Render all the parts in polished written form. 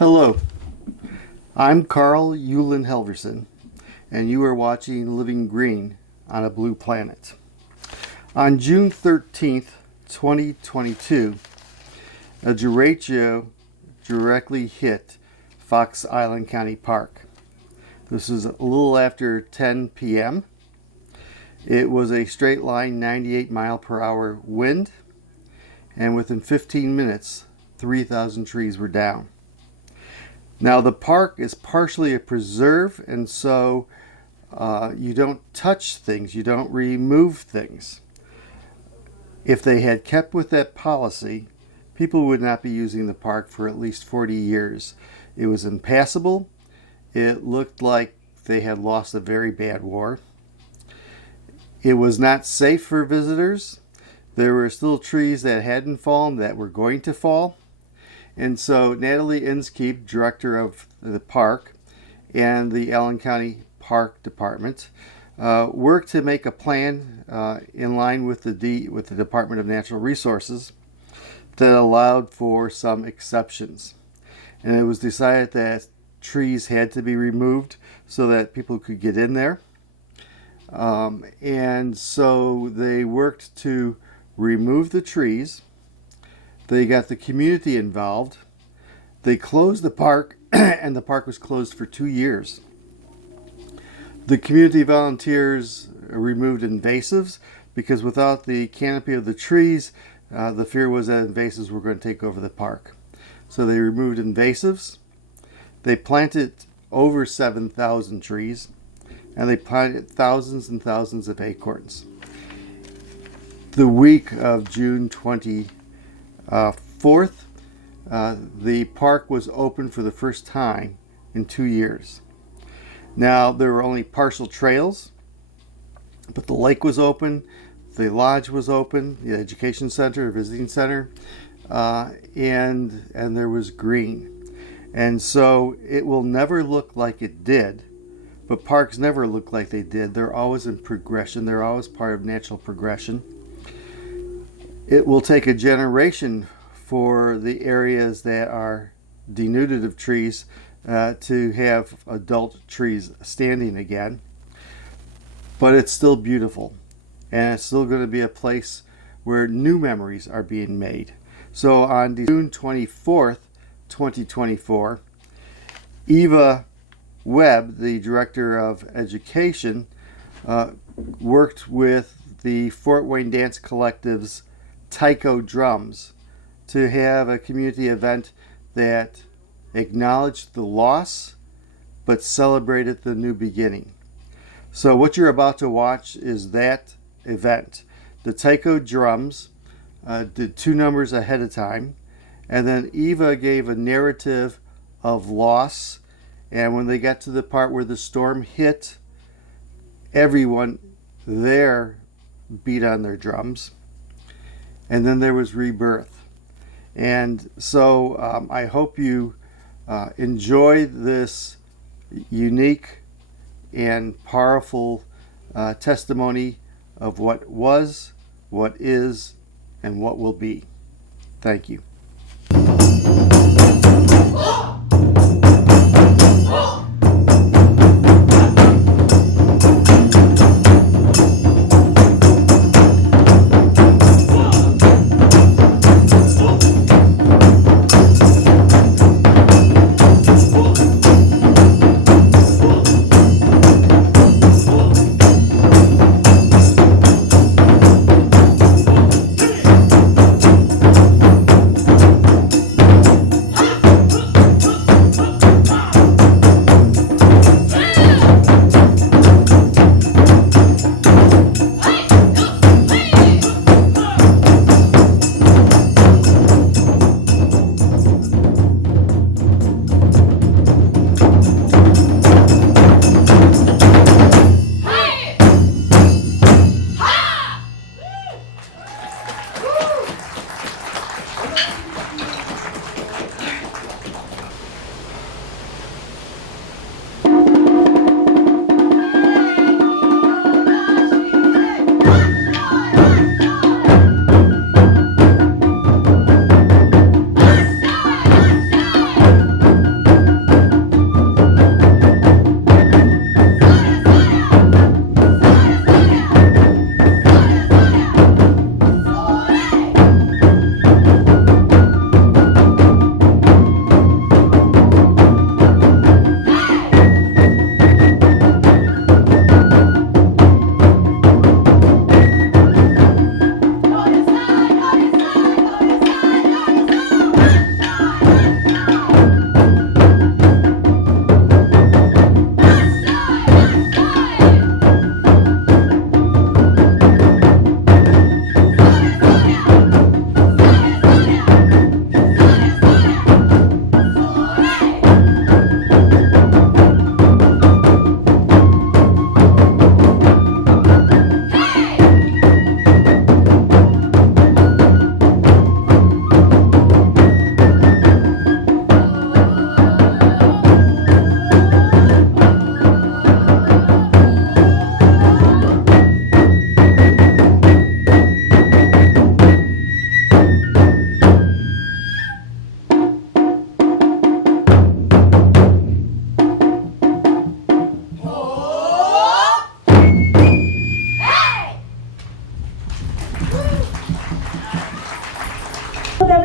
Hello, I'm Carl Yulin Helverson, and you are watching Living Green on a Blue Planet. On June 13th, 2022, a derecho directly hit Fox Island County Park. This is a little after 10 p.m. It was a straight line 98 mile per hour wind, and within 15 minutes, 3,000 trees were down. Now the park is partially a preserve, and so you don't touch things, you don't remove things. If they had kept with that policy, people would not be using the park for at least 40 years. It was impassable. It looked like they had lost a very bad war. It was not safe for visitors. There were still trees that hadn't fallen that were going to fall. And so Natalie Inskeep, director of the park, and the Allen County Park Department worked to make a plan in line with the Department of Natural Resources that allowed for some exceptions. And it was decided that trees had to be removed so that people could get in there. And so they worked to remove the trees. They got the community involved. They closed the park, and the park was closed for 2 years. The community volunteers removed invasives because without the canopy of the trees, the fear was that invasives were going to take over the park. So they removed invasives. They planted over 7,000 trees, and they planted thousands and thousands of acorns. The week of June 24th, the park was open for the first time in 2 years. Now, there were only partial trails, but the lake was open, the lodge was open, the education center, visiting center, and there was green. And so it will never look like it did, but parks never look like they did. They're always in progression. They're always part of natural progression. It will take a generation for the areas that are denuded of trees to have adult trees standing again. But it's still beautiful, and it's still going to be a place where new memories are being made. So on June 24th, 2024, Eva Webb, the Director of Education, worked with the Fort Wayne Dance Collective's Taiko drums to have a community event that acknowledged the loss but celebrated the new beginning. So what you're about to watch is that event. The Taiko drums did 2 numbers ahead of time, and then Eva gave a narrative of loss, and when they got to the part where the storm hit, everyone there beat on their drums, and then there was rebirth. And so I hope you enjoy this unique and powerful testimony of what was, what is, and what will be. Thank you.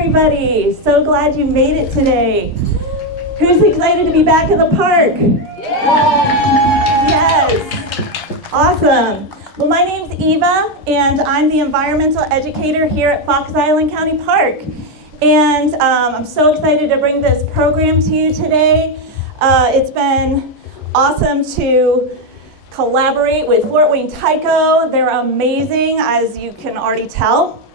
everybody. So glad you made it today. Who's excited to be back in the park? Yes. Awesome. Well, my name's Eva, and I'm the environmental educator here at Fox Island County Park. And I'm so excited to bring this program to you today. It's been awesome to collaborate with Fort Wayne Taiko. They're amazing, as you can already tell.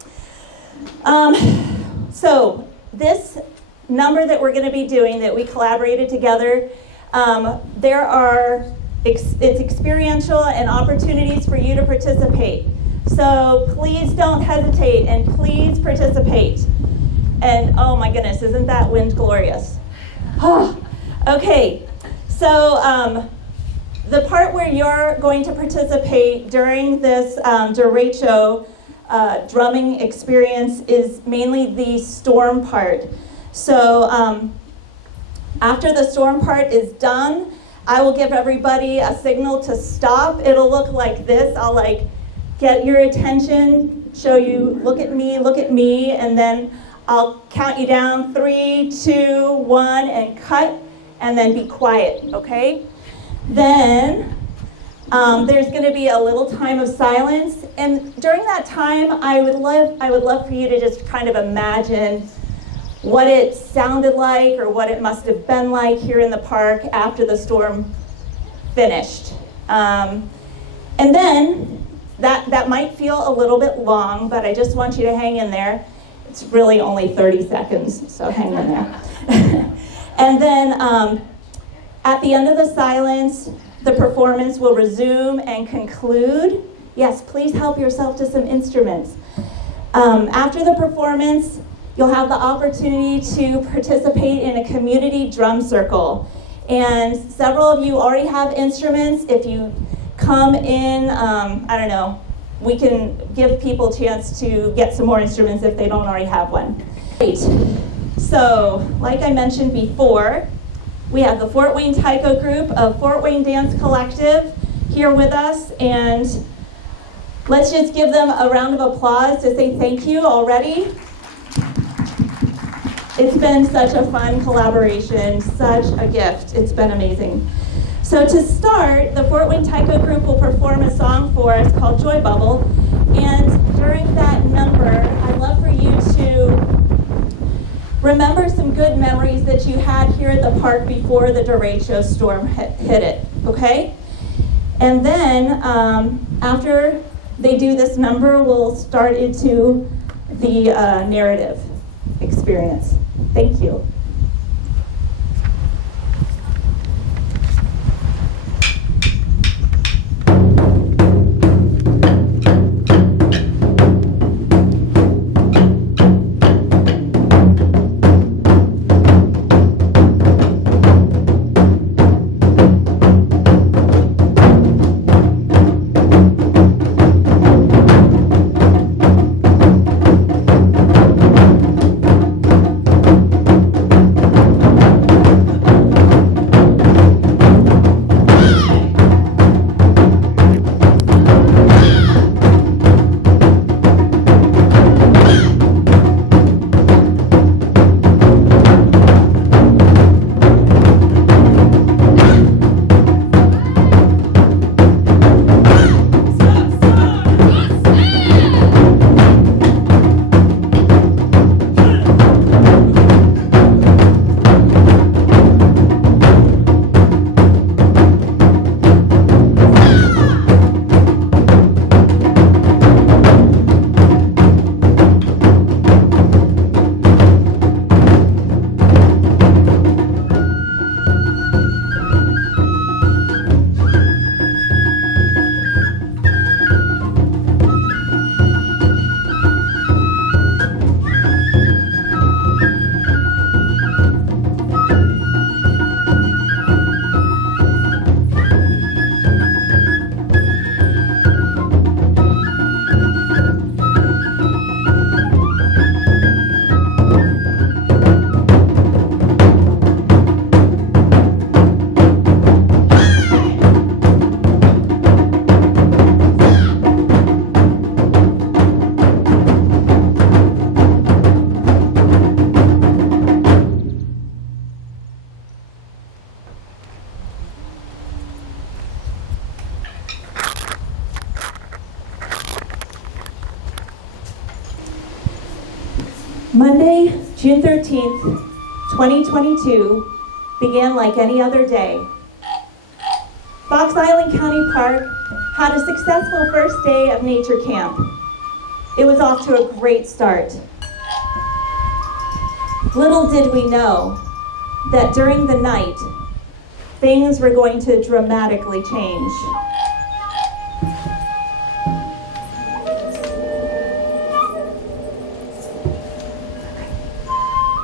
So this number that we're going to be doing, that we collaborated together, it's experiential and opportunities for you to participate. So please don't hesitate and please participate. And oh my goodness, isn't that wind glorious? Oh, okay, so the part where you're going to participate during this Derecho drumming experience is mainly the storm part. So after the storm part is done, I will give everybody a signal to stop. It'll look like this. I'll get your attention, show you, look at me, and then I'll count you down, 3, 2, 1, and cut, and then be quiet, okay? Then there's going to be a little time of silence, and during that time, I would love for you to just kind of imagine what it sounded like or what it must have been like here in the park after the storm finished. And then that might feel a little bit long, but I just want you to hang in there. It's really only 30 seconds, so hang in there. And then at the end of the silence, the performance will resume and conclude. Yes, please help yourself to some instruments. After the performance, you'll have the opportunity to participate in a community drum circle. And several of you already have instruments. If you come in, I don't know, we can give people a chance to get some more instruments if they don't already have one. Great. So, like I mentioned before, we have the Fort Wayne Taiko group of Fort Wayne Dance Collective here with us, and let's just give them a round of applause to say thank you already. It's been such a fun collaboration, such a gift. It's been amazing. So to start, the Fort Wayne Taiko group will perform a song for us called Joy Bubble. And during that number, I'd love for you to remember some good memories that you had here at the park before the Derecho storm hit it, okay? And then after they do this number, we'll start into the narrative experience. Thank you. Monday, June 13th, 2022 began like any other day. Fox Island County Park had a successful first day of nature camp. It was off to a great start. Little did we know that during the night, things were going to dramatically change.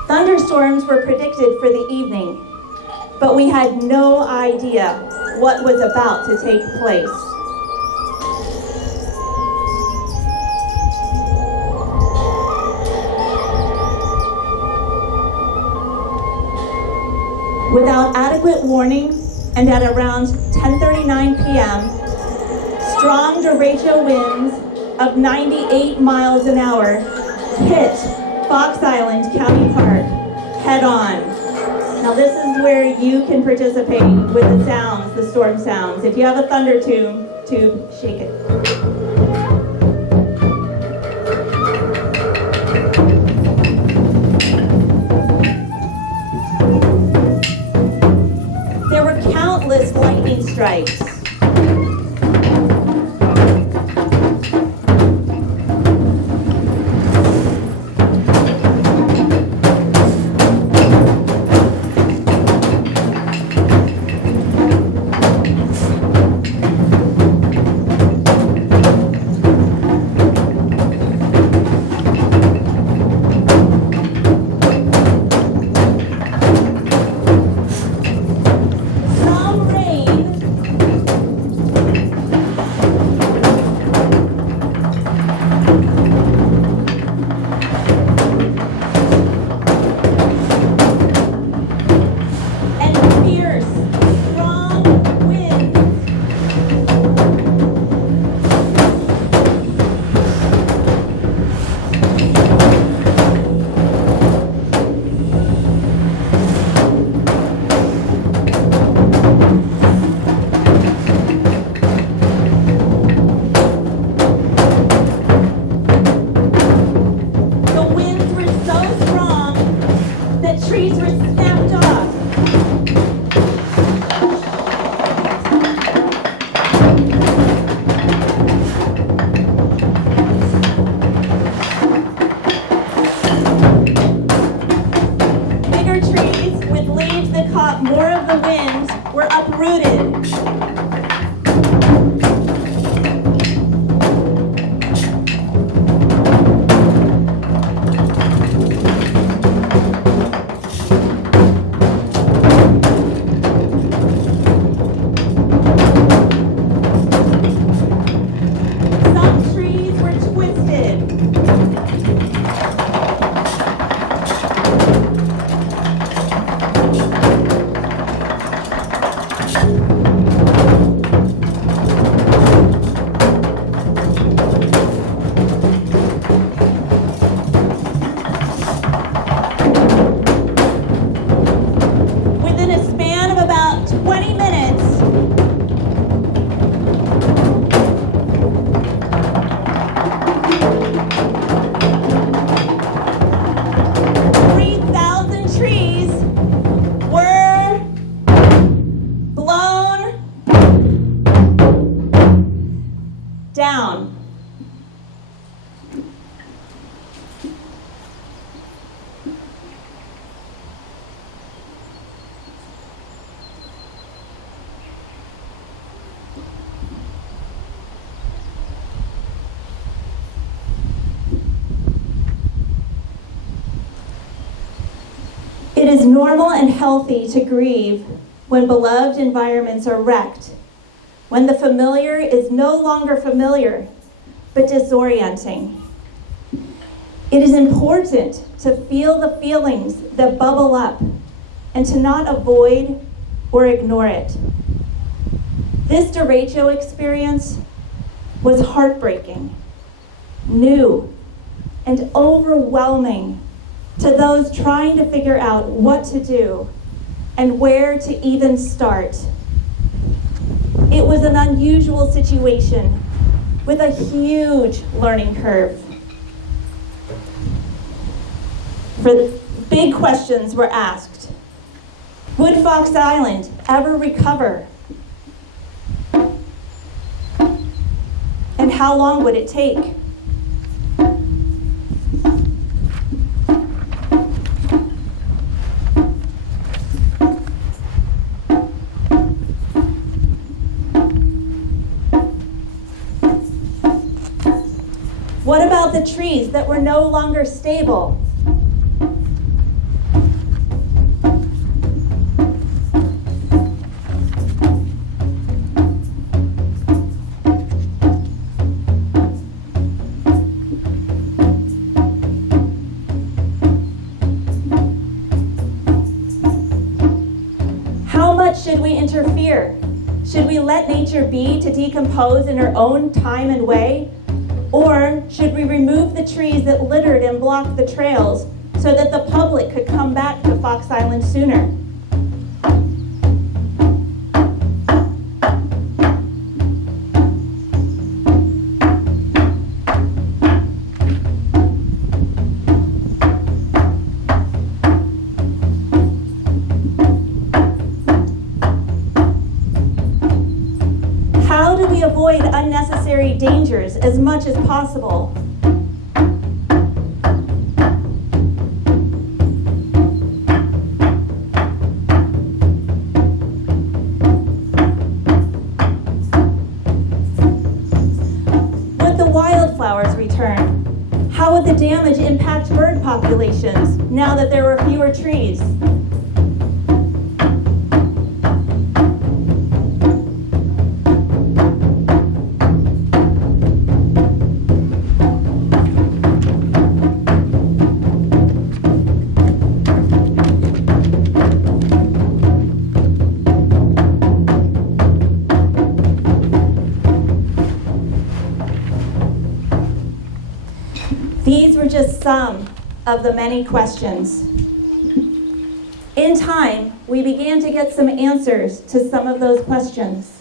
Thunderstorms were predicted for the evening, but we had no idea what was about to take place. Without adequate warning, and at around 10:39 p.m., strong derecho winds of 98 miles an hour hit Fox Island County Park head on. Now this is where you can participate with the sounds, the storm sounds. If you have a thunder tube, shake it. There were countless lightning strikes. It is normal and healthy to grieve when beloved environments are wrecked, when the familiar is no longer familiar, but disorienting. It is important to feel the feelings that bubble up and to not avoid or ignore it. This derecho experience was heartbreaking, new, and overwhelming to those trying to figure out what to do and where to even start. It was an unusual situation with a huge learning curve. For big questions were asked. Would Fox Island ever recover? And how long would it take? What about the trees that were no longer stable? How much should we interfere? Should we let nature be to decompose in her own time and way? Or should we remove the trees that littered and blocked the trails so that the public could come back to Fox Island sooner? How do we avoid unnecessary dangers as much as possible? Would the wildflowers return? How would the damage impact bird populations now that there were fewer trees? These were just some of the many questions. In time, we began to get some answers to some of those questions.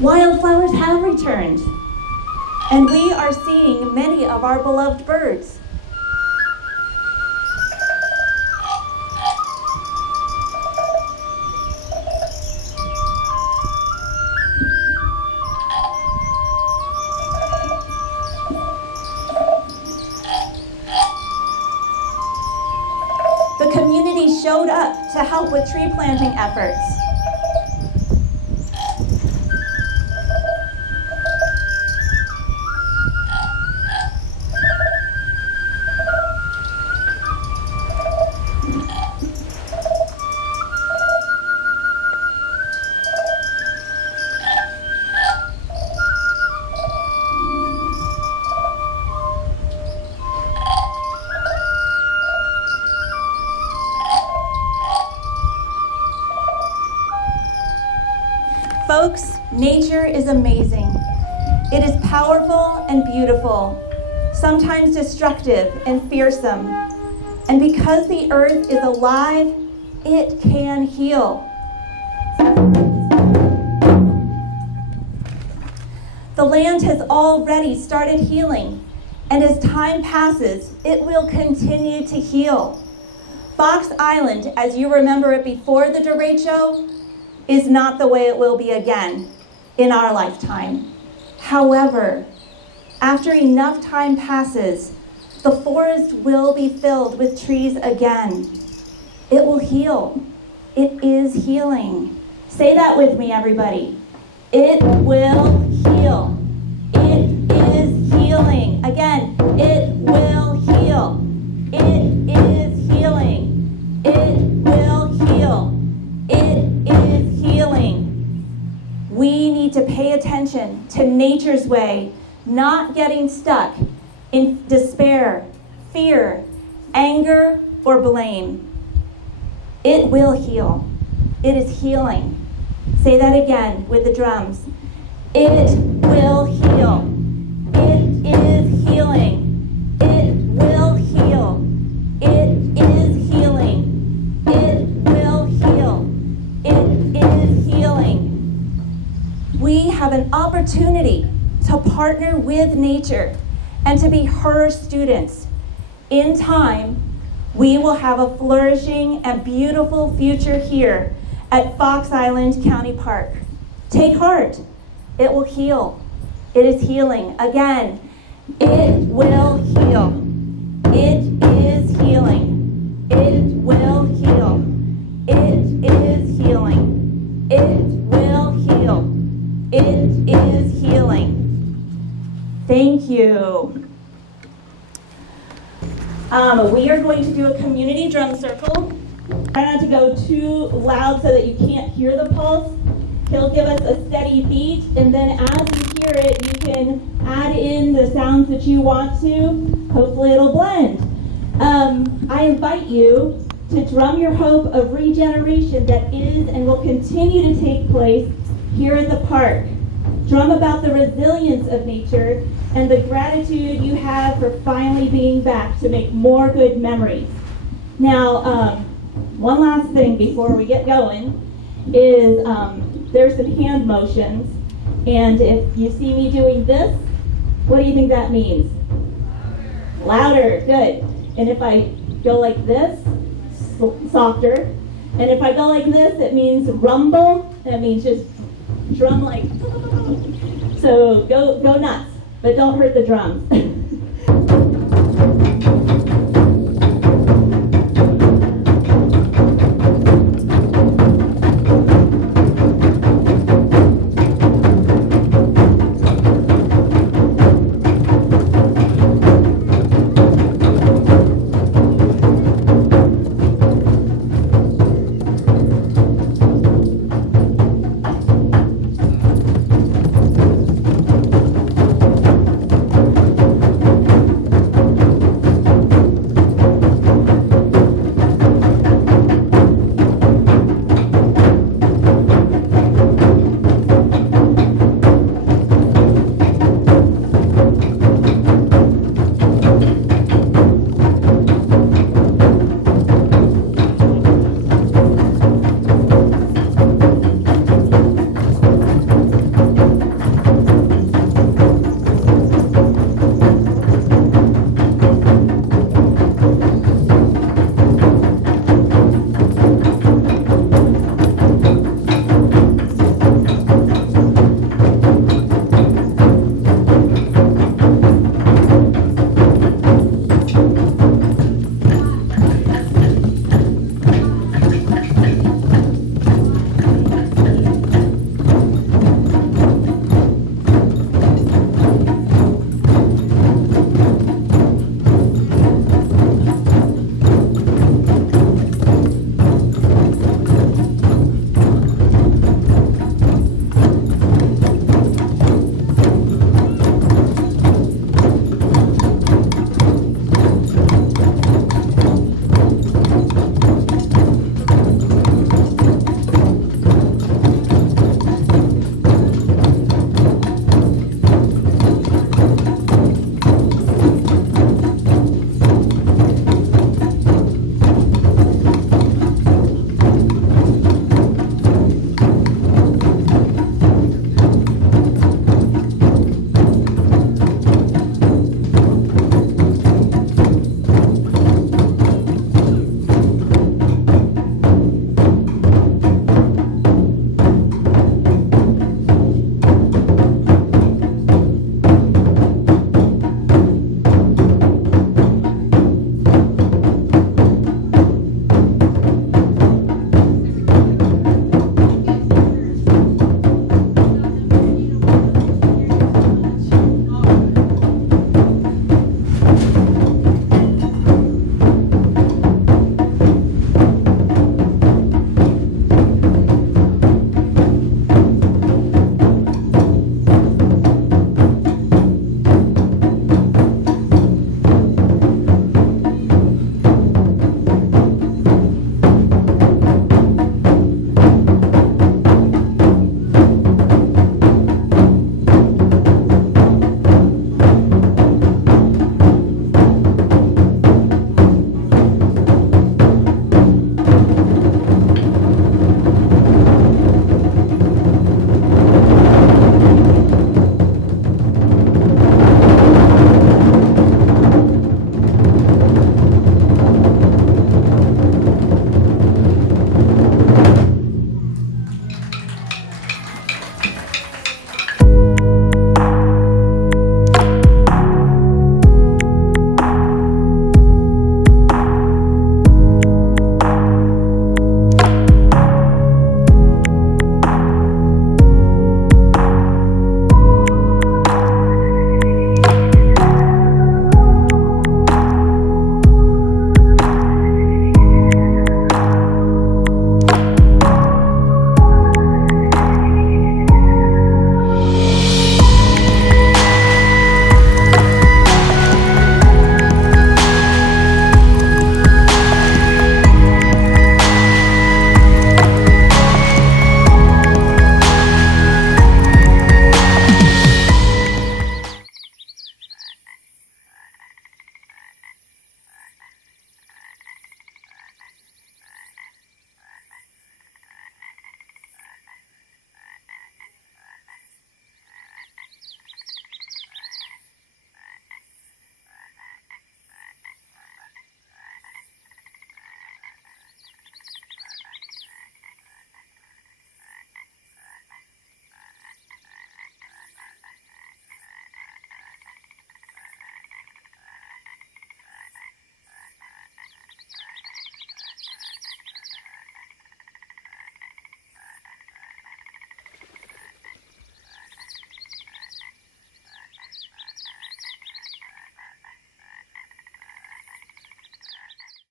Wildflowers have returned, and we are seeing many of our beloved birds. The community showed up to help with tree planting efforts. Folks, nature is amazing. It is powerful and beautiful, sometimes destructive and fearsome. And because the earth is alive, it can heal. The land has already started healing, and as time passes, it will continue to heal. Fox Island, as you remember it before the Derecho, is not the way it will be again in our lifetime. However, after enough time passes, the forest will be filled with trees again. It will heal. It is healing. Say that with me, everybody. It will heal. It is healing. Again, it will heal. It is healing. It will heal. It is healing. We need to pay attention to nature's way, not getting stuck in despair, fear, anger, or blame. It will heal. It is healing. Say that again with the drums. It will heal. It is healing. It will heal. It is healing. It will heal. It is healing. We have an opportunity to partner with nature and to be her students. In time, we will have a flourishing and beautiful future here at Fox Island County Park. Take heart. It will heal. It is healing. Again, it will heal. It is healing. It will heal. It is healing. It will heal. It is healing. Thank you. We are going to do a community drum circle. Try not to go too loud so that you can't hear the pulse. He'll give us a steady beat, and then as you hear it, you can add in the sounds that you want to. Hopefully it'll blend. I invite you to drum your hope of regeneration that is and will continue to take place here at the park. Drum about the resilience of nature and the gratitude you have for finally being back to make more good memories. Now, one last thing before we get going is there's some hand motions, and if you see me doing this, what do you think that means? Louder, good. And if I go like this, softer. And if I go like this, it means rumble. That means just drum like. So go nuts, but don't hurt the drums.